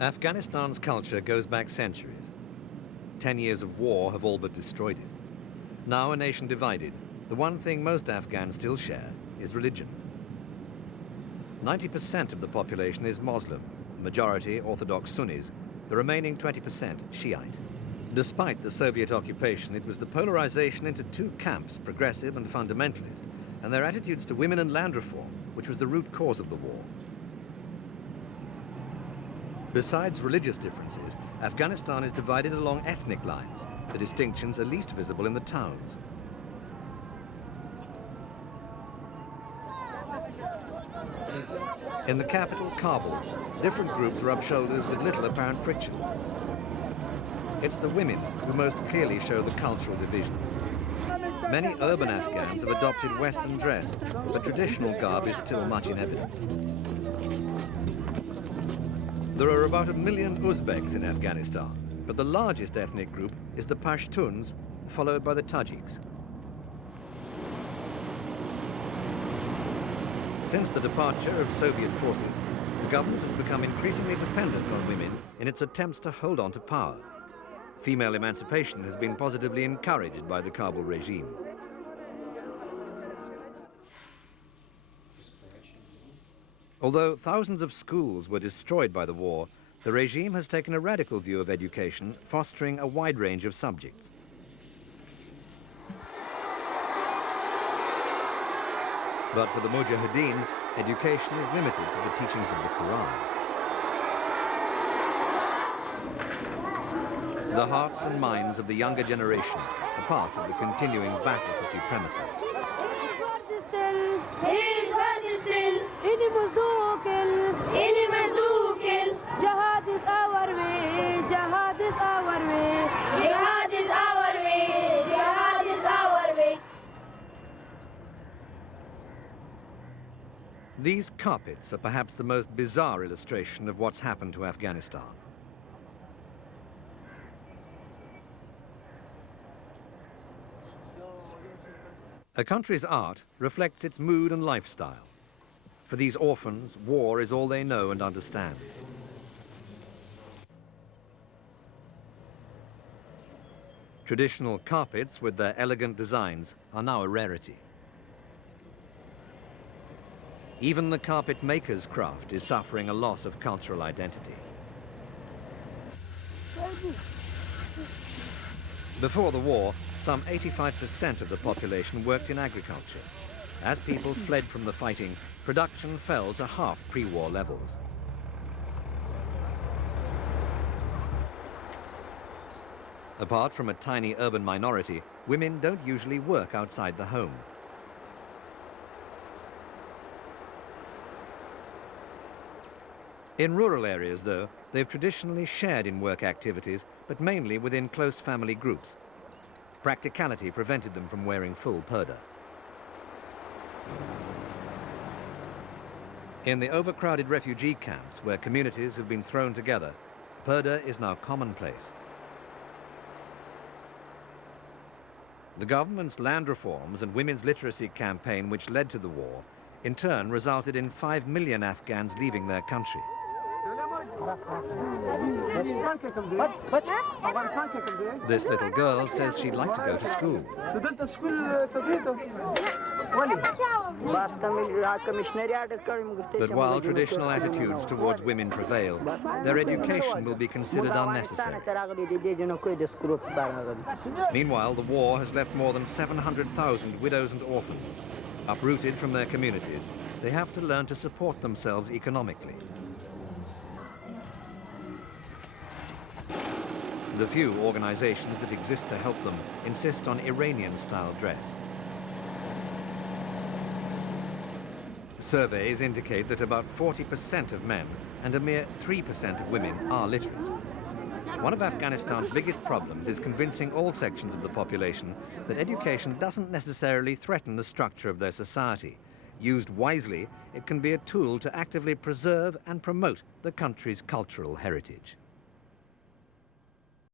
Afghanistan's culture goes back centuries. 10 years of war have all but destroyed it. Now a nation divided, the one thing most Afghans still share is religion. 90% of the population is Muslim, the majority Orthodox Sunnis, the remaining 20% Shiite. Despite the Soviet occupation, it was the polarization into two camps, progressive and fundamentalist, and their attitudes to women and land reform, which was the root cause of the war. Besides religious differences, Afghanistan is divided along ethnic lines. The distinctions are least visible in the towns. In the capital, Kabul, different groups rub shoulders with little apparent friction. It's the women who most clearly show the cultural divisions. Many urban Afghans have adopted Western dress, but traditional garb is still much in evidence. There are about 1 million Uzbeks in Afghanistan, but the largest ethnic group is the Pashtuns, followed by the Tajiks. Since the departure of Soviet forces, the government has become increasingly dependent on women in its attempts to hold on to power. Female emancipation has been positively encouraged by the Kabul regime. Although thousands of schools were destroyed by the war, the regime has taken a radical view of education, fostering a wide range of subjects. But for the Mujahideen, education is limited to the teachings of the Quran. The hearts and minds of the younger generation are part of the continuing battle for supremacy. Jihad is our way, jihad is our way, jihad is our way, jihad is our way. These carpets are perhaps the most bizarre illustration of what's happened to Afghanistan. A country's art reflects its mood and lifestyle. For these orphans, war is all they know and understand. Traditional carpets with their elegant designs are now a rarity. Even the carpet maker's craft is suffering a loss of cultural identity. Before the war, some 85% of the population worked in agriculture. As people fled from the fighting, production fell to half pre-war levels. Apart from a tiny urban minority, women don't usually work outside the home. In rural areas, though, they've traditionally shared in work activities, but mainly within close family groups. Practicality prevented them from wearing full purdah. In the overcrowded refugee camps where communities have been thrown together, purdah is now commonplace. The government's land reforms and women's literacy campaign, which led to the war, in turn resulted in 5 million Afghans leaving their country. This little girl says she'd like to go to school. But while traditional attitudes towards women prevail, their education will be considered unnecessary. Meanwhile, the war has left more than 700,000 widows and orphans. Uprooted from their communities, they have to learn to support themselves economically. The few organizations that exist to help them insist on Iranian-style dress. Surveys indicate that about 40% of men and a mere 3% of women are literate. One of Afghanistan's biggest problems is convincing all sections of the population that education doesn't necessarily threaten the structure of their society. Used wisely, it can be a tool to actively preserve and promote the country's cultural heritage.